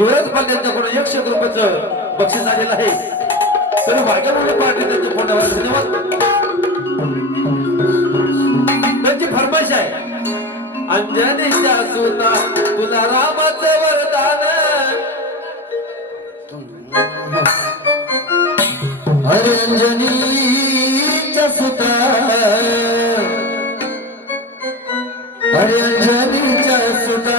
युवराज पाटील यांच्याकडून एकशे एक रुपयाचं बक्षीस आलेलं आहे. तरी भाग्यवान पाटील त्यांच्या फोनावर धन्यवाद. त्यांची फरमाईश आहे. अंजनीच्या सुना तुला रामाच वरदान. अरे अंजनीच्या सुता अरे अंजनीच्या सुता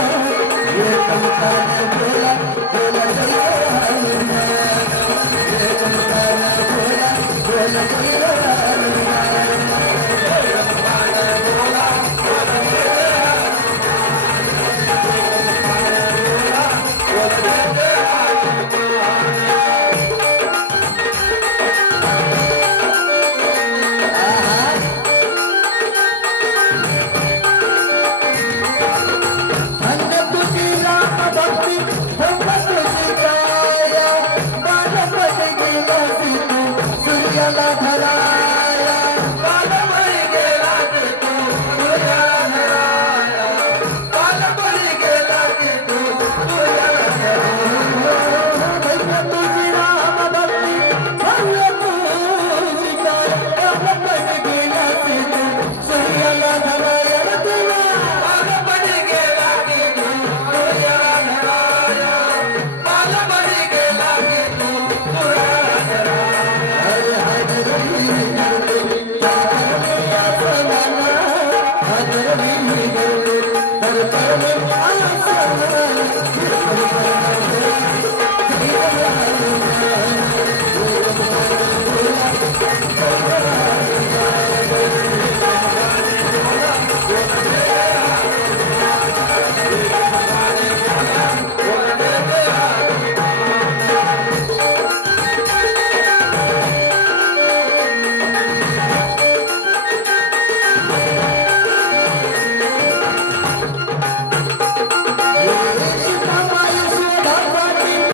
एक मुकाने Baba Baba Música